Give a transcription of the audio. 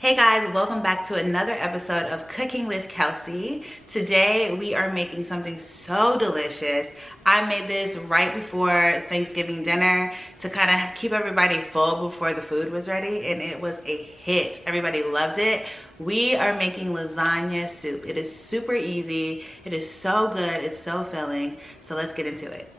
Hey guys, welcome back to another episode of Cooking with Kelsey. Today we are making something so delicious. I made this right before Thanksgiving dinner to kind of keep everybody full before the food was ready, and it was a hit. Everybody loved it. We are making lasagna soup. It is super easy. It is so good. It's so filling. So let's get into it.